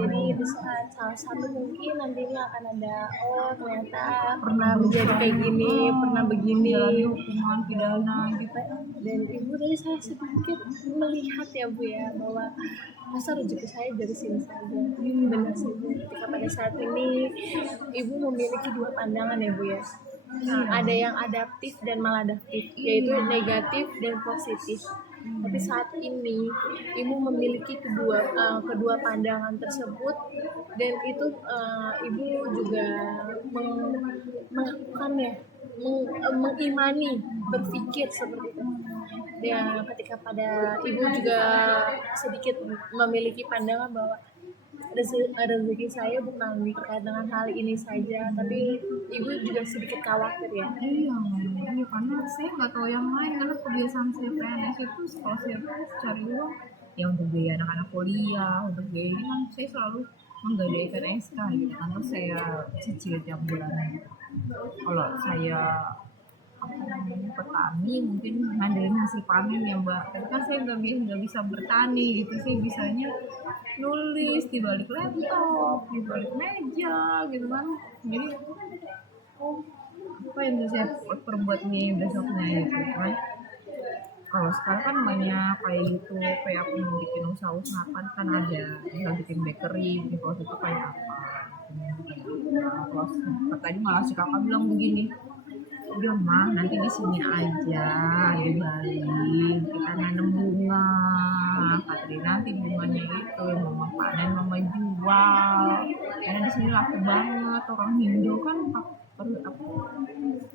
Jadi di saat salah satu mungkin nantinya akan ada, oh ternyata pernah menjadi kayak gini, pernah begini, jalani hukuman pidana gitu. dan ibu tadi saya sedikit melihat ya Bu ya, bahwa masa rezeki saya dari sini saja. Benar sih Bu, ketika pada saat ini ibu memiliki dua pandangan ya Bu ya. Ada yang adaptif dan maladaptif, yaitu negatif dan positif. Tapi saat ini ibu memiliki kedua pandangan tersebut, dan itu ibu juga mengimani, berpikir seperti itu. Dan ketika pada ibu juga sedikit memiliki pandangan bahwa rezeki saya bukan terkait dengan hal ini saja, tapi ibu juga sedikit khawatir ya. Iya, karena saya nggak tahu yang lain, karena kebiasaan saya PNS itu kalau saya cari uang ya untuk biaya anak-anak kuliah, untuk biaya ini kan saya selalu menggadaikan SK gitu kan, terus saya cicil tiap bulan. Kalau saya petani mungkin ngandelin hasil panen ya Mbak, tapi kan saya nggak bisa bertani gitu, saya bisanya nulis di balik laptop, di balik meja gitu kan. Jadi apa yang bisa saya perbuat nih besoknya gitu kan. Kalau sekarang kan banyak kayak YouTube, kayak aku mau bikin usaha kan ada bisa bikin bakery, bikin proses itu kayak apa. Terus tadi malah si kakak bilang begini, udah mah nanti di sini aja di Bali kita nanam bunga, Katri, nanti bunganya itu mama panen mama jual, karena di sini laku banget, orang Hindu kan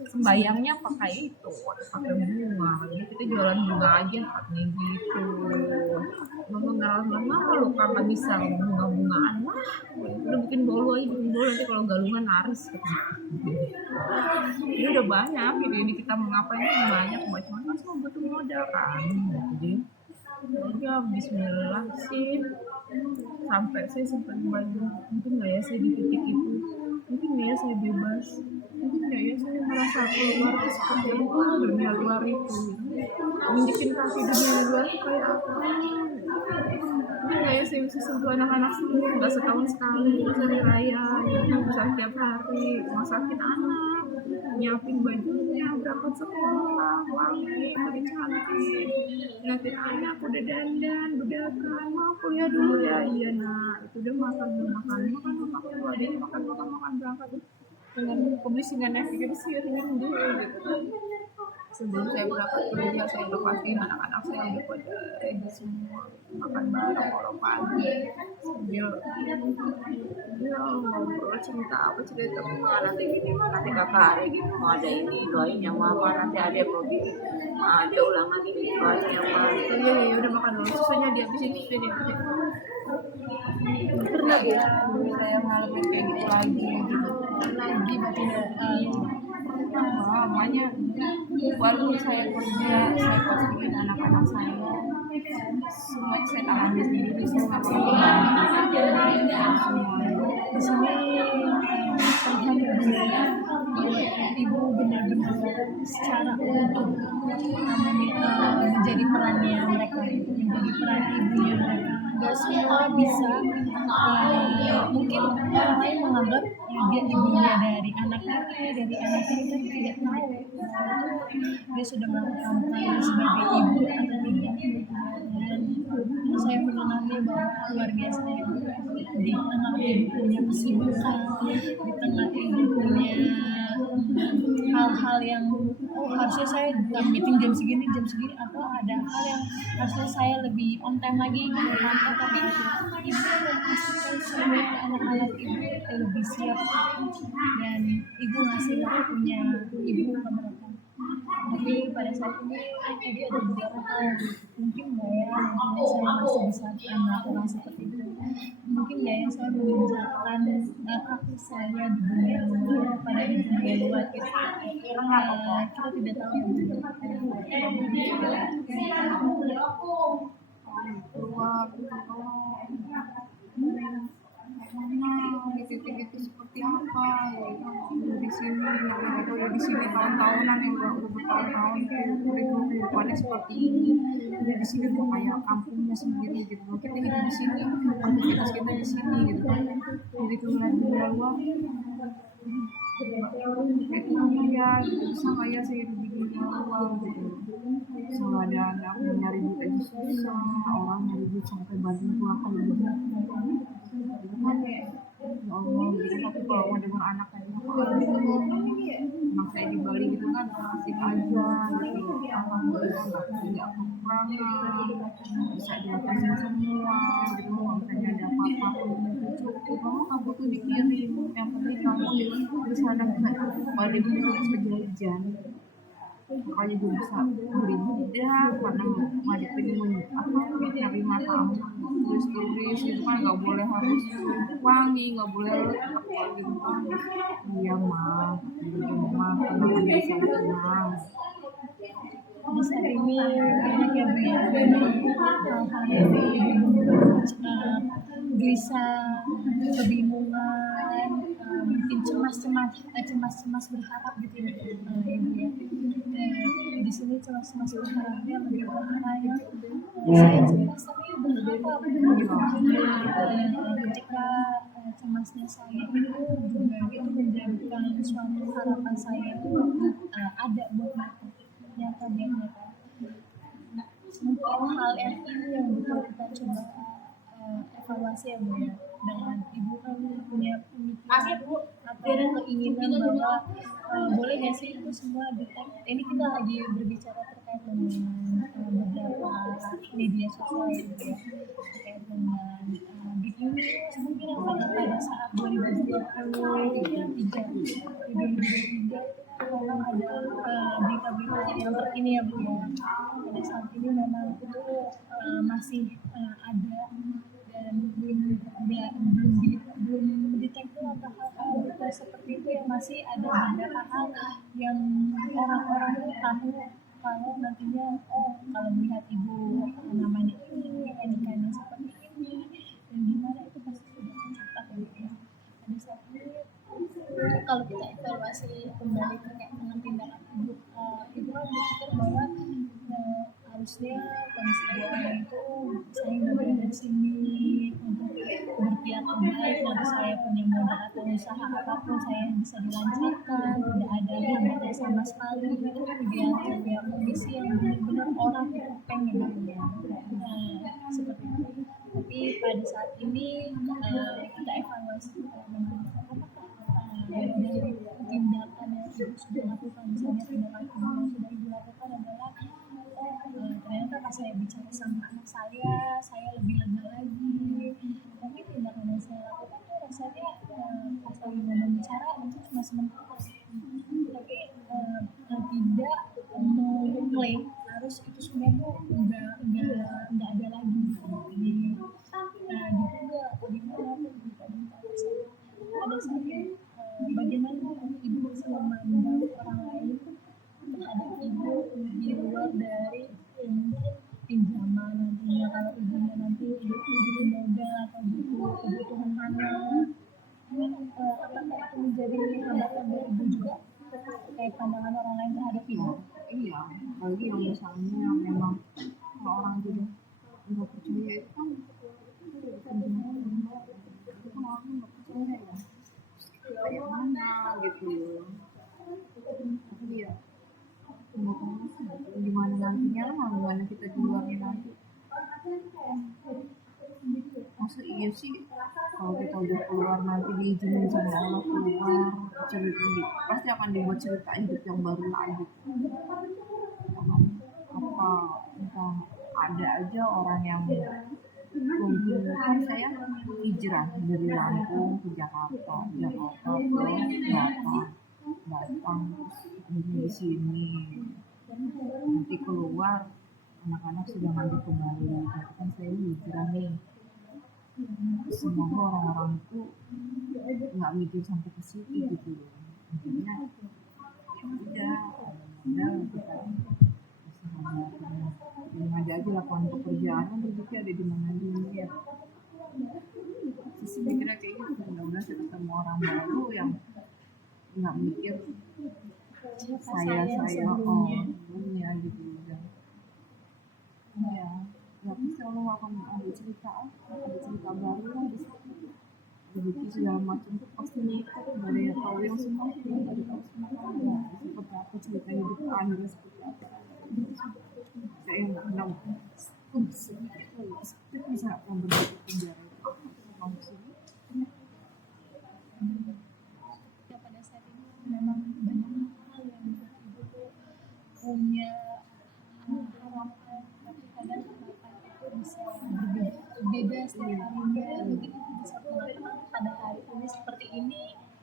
sembayangnya pakai itu, pakai bunga, jadi kita jualan bunga aja katanya gitu. Lama-lama kalau kakak bisa bunga-bungaan lah, udah bikin bolu aja, bikin bolu nanti kalau galungan laris ini udah banyak gitu, ini kita mau ngapain kan banyak, cuma kan semua butuh modal kan. Jadi ya bismillah sih, sampai saya sempat baju mungkin nggak ya saya di titik itu, mungkin nggak ya saya bebas, mungkin nggak ya saya merasa keluar itu seperti apa, dunia luar itu menunjukin kaki dunia luar itu kayak apa, mungkin nggak ya saya bisa sentuh anak-anak sendiri, nggak setahun sekali, terus hari raya gitu, bisa tiap hari masakin anak, nyiapin bajunya berangkat sekolah, wangi, beli cantik, ngeliatin anak udah dandan, udah kan mau kuliah dulu ya, iya nak itu udah makan makan makan makan keluar deh, makan berangkat dengan kondisi nenek gitu sih ringan dulu gitu kan. Sebelum saya berangkat kerja saya udah pastiin anak-anak saya udah pada ready semua makan bareng kalau pagi sambil ya ngobrol cerita apa cerita mama nanti gini nanti kakak ada gini mau ada ini doain ya mama nanti ada mau gini ada ulang lagi nih doain ya mama oh iya iya udah makan dulu susunya dihabisin ini pernah ya saya ngalamin kayak gitu lagi gitu lagi berarti makanya walaupun saya kerja saya pastiin anak-anak saya semuanya saya tangani sendiri saya nggak perlu di sini alhamdulillah ibu benar-benar secara untuk menjadi perannya mereka, menjadi peran ibunya mereka. Gak semua bisa, mungkin orang lain menganggap dia ibunya dari anaknya itu tidak tahu dia sudah melakukan peran sebagai ibu atau tidak. Dan saya mengalami bahwa keluarga saya di tengah ibu punya kesibukan, di tengah ibu punya hal-hal yang harusnya saya dalam meeting jam segini atau ada hal yang harusnya saya lebih on time lagi gitu kantor, tapi ibu memastikan semua anak-anak ibu lebih siap dan ibu ngasih waktunya ibu ke mereka. Tapi pada saat ini jadi ada beberapa hal mungkin nggak ya nantinya saya masih bisa melakukan seperti itu, mungkin nggak ya saya menginjakkan kaki saya di dunia luar pada di dunia luar itu kita tidak tahu yang di titik itu seperti apa di sini yang ada di sini tahun-tahunan yang udah bertahun-tahun kehidupannya seperti ini di sini tuh kayak kampungnya sendiri gitu kita hidup di sini aktivitas kita di sini gitu kan jadi keluar dunia luar itu dia bisa kayak saya hidup di dunia luar gitu selalu ada anak nyari duit aja susah orang nyari duit sampai banting tulang gitu kan ya Allah gitu tapi kalau mau dengar anak kayak anak saya di Bali gitu kan asik aja gitu alhamdulillah nggak tidak kekurangan bisa diatasin semua gitu kalau misalnya ada apa-apa kamu kamu tuh dikirim yang penting kamu di sana Bali itu bisa jajan makanya gue bisa beri budak karena ngadepin apa cari mata turis itu kan nggak boleh harus wangi nggak boleh letak gitu kan iya mah kenapa bisa tenang di saat ini banyak yang hal-hal yang gelisah, kebingungan, mungkin cemas berharap gitu ya, di sini cemas berharapnya lebih berharap saya cemas tapi berharap ketika cemasnya saya itu juga itu menjadikan suatu harapan saya itu ada buat mereka nyata buat mereka. Mungkin hal yang ini yang betul kita coba evaluasi ya Bu ya. Dengan ibu kan punya pemikiran dan keinginan bahwa boleh nggak sih itu semua detect. Ini kita lagi berbicara terkait dengan beberapa media sosial ya, terkait dengan di mungkin pada saat 2023 memang ada berita-berita yang terkini ya Bu ya. Pada saat ini memang itu masih ada dan belum mendeteksi atau hal-hal seperti itu yang masih ada beberapa hal yang orang-orang itu tahu kalau nantinya kalau melihat ibu namanya ini NIK-nya seperti ini dan gimana itu pasti sudah tercatat ya. Pada saat ini kalau kita evaluasi kembali terkait dengan tindakan ibu kan berpikir bahwa harusnya kondisi dia itu saya nggak berada di sini untuk berpihak baik nanti saya punya modal atau usaha apapun saya bisa dilancarkan tidak ada hambatan sama sekali itu kan idealnya ya kondisi yang benar-benar orang itu pengen seperti itu tapi pada saat ini kita evaluasi apakah dari saya bicara sama anak saya lebih lega lagi. Tapi tindakan yang saya lakukan tuh rasanya pas lagi ngomong bicara itu cuma sementara. Tapi tidak mengklaim harus itu semua tuh nggak ada lagi di juga bagaimana pada saat itu bagaimana ibu bisa memandang orang lain terhadap ibu di luar dari mungkin pinjaman nantinya kalau ibunya nanti butuh modal atau butuh kebutuhan anak apakah itu menjadi hambatan dari ibu juga terkait pandangan orang lain terhadap ibu? Iya, apalagi yang misalnya memang kalau orang juga nggak percaya itu kan orang nggak percaya ya kayak mana gitu. Tapi ya pembukaannya sih gimana nantinya lah, gimana kita di luarnya nanti. Masa iya sih kalau kita udah keluar nanti diizinin sama Allah keluar cerita pasti akan dibuat cerita hidup yang baru lagi. Apa entah ada aja orang yang mungkin kan saya hijrah dari Lampung ke Jakarta ke Batang di sini nanti keluar anak-anak sudah ngambil kembali tapi kan saya hijrah nih. Semoga orang-orang itu nggak mikir sampai ke situ gitu loh. Intinya ya udah kita yang ada aja lapangan pekerjaan rezeki ada di mana dulu ya. Sisi mikirnya kayak gitu, mudah-mudahan saya ketemu orang baru yang nggak mikir saya dunia gitu ya. Ya tapi selalu akan ada cerita baru lah di situ. Rezeki segala macam tuh pasti nikah gak ada yang tahu yang semua gak ada tahu semua seperti apa cerita hidup anda seperti apa. Saya nggak tahu seperti bisa memberi penjara maksudnya. Ya, pada saat ini memang banyak hal yang membuat ibu tuh punya harapan tapi kadang harapan itu bisa berbeda setiap harinya mungkin itu bisa mengatakan pada hari ini seperti ini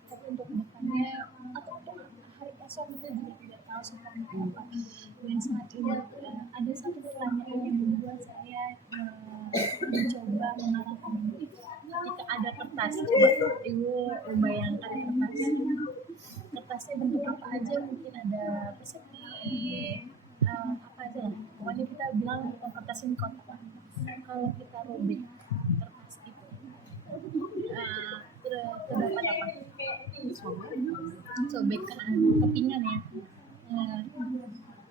tapi untuk kedepannya atau untuk hari esok kita juga tidak tahu seperti apa. Dan saat ini ada satu pertanyaan yang membuat saya mencoba mengarahkan ibu ketika ada kertas coba ibu membayangkan kertasnya bentuk apa aja mungkin ada persegi apa aja lah pokoknya kita bilang kertas ini kotak kalau kita robek kertas itu terdapat apa sobek kan kepingan ya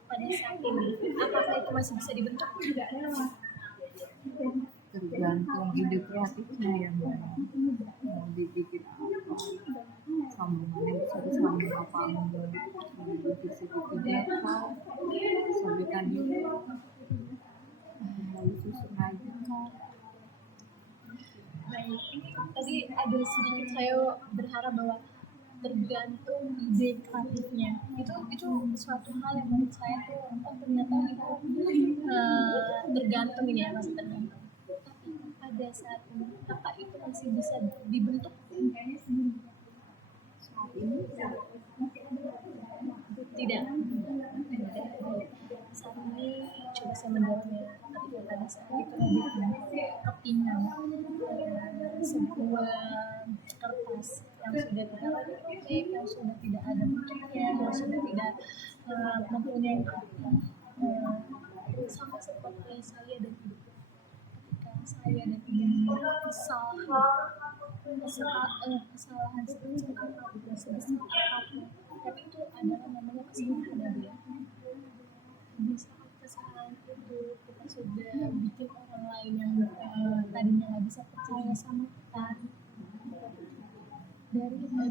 pada saat ini apakah itu masih bisa dibentuk tidak tergantung ide kreatifnya ya mau dibikin apa sambungannya bisa disambung apa enggak dibikin segitiga atau sobekan ini lalu susun aja baik ini tadi ada sedikit saya berharap bahwa tergantung ide kreatifnya itu suatu hal yang menurut saya tuh ternyata itu tergantung ini ya masih tergantung tapi pada saat ini apa itu masih bisa dibentuk saat ini tidak saat ini coba saya mendorong ya tapi pada saat itu lebih kepingan sebuah kertas yang sudah tidak robek yang sudah tidak ada bentuknya yang sudah tidak mempunyai sama seperti saya dan ibu ketika saya dan ibu kesalahan sebesar apapun tapi itu adalah namanya kesalahan ya di saat kesalahan itu kita sudah bikin orang lain yang tadinya nggak bisa percaya sama kita dari hal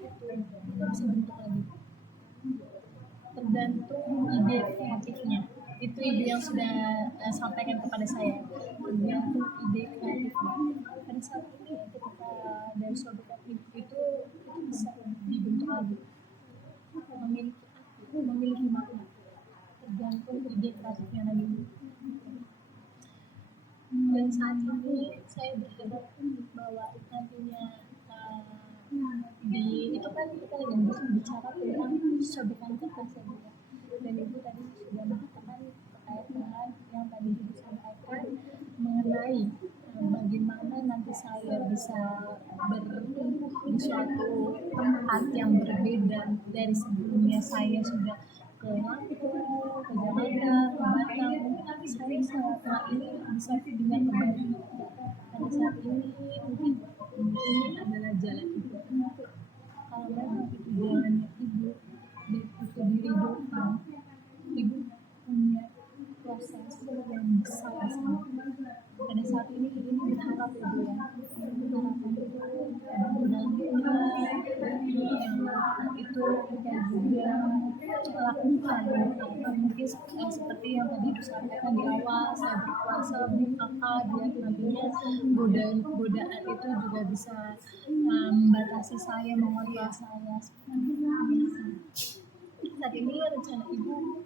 itu kita bisa bentuk lagi tergantung ide kreatifnya itu ide yang sudah sampaikan kepada saya tergantung ide kreatifnya pada saat ini ketika dari suatu kreatif itu bisa dibentuk lagi memiliki makna tergantung ide kreatifnya lagi dan saat ini saya berharap bahwa nantinya di itu kan kita lagi bicara tentang subjektivitas ya Bu ya. Dan Ibu tadi sudah mengatakan terkait dengan yang tadi Ibu sampaikan mengenai bagaimana nanti saya bisa bertumbuh di suatu tempat yang berbeda dari sebelumnya. Saya sudah ke Lampung, ke Jakarta, ke Batam. Mungkin nanti saya setelah ini bisa pindah ke Bali. Pada saat ini mungkin ini adalah jalan Ibu. Kalau memang itu jalannya Ibu dan itu diridhokan, Ibu punya proses yang besar sekali. Pada saat ini berharap ya Bu ya, harapan itu kita juga lakukan. Mungkin seperti yang tadi disampaikan di awal, saya berpuasa berkata biar nantinya godaan itu juga bisa membatasi saya, mengontrol saya. Saat ini rencana Ibu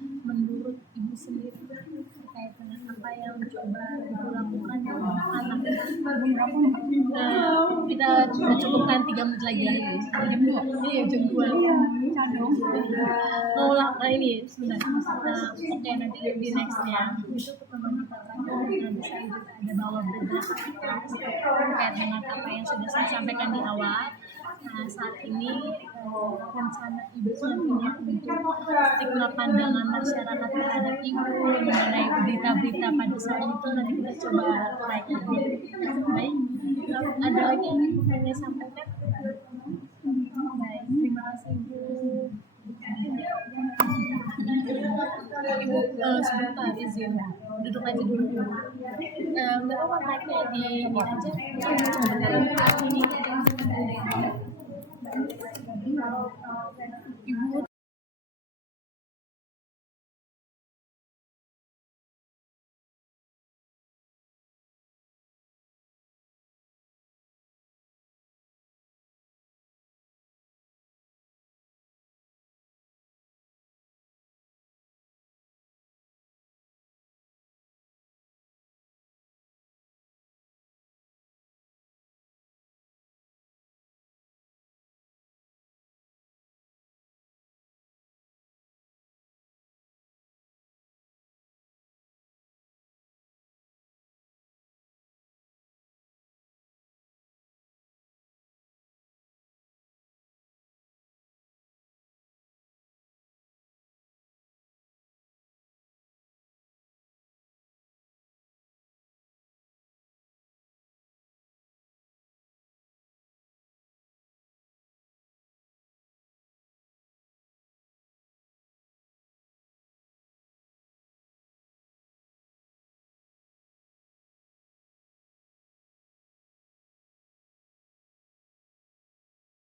menurut Ibu sendiri terkait dengan apa yang coba Ibu lakukan dengan anak kita cukupkan 3 menit lagi lah ya. Jam 2. Iya, jam 2. Mau ini sebentar. Oke, nanti di nextnya itu pertemuan kita terakhir nanti saya juga ada bawa beberapa kertas terkait dengan apa yang sudah saya sampaikan di awal. Nah, saat ini rencana Ibu nantinya untuk stigma pandangan masyarakat terhadap Ibu mengenai berita-berita pada saat itu nanti kita coba naik lagi. Baik, ada lagi yang Ibu pengen sampaikan? Baik, terima kasih Ibu. Ibu sebentar izin duduk aja dulu. Nggak apa-apa, naiknya di ini aja. Ibu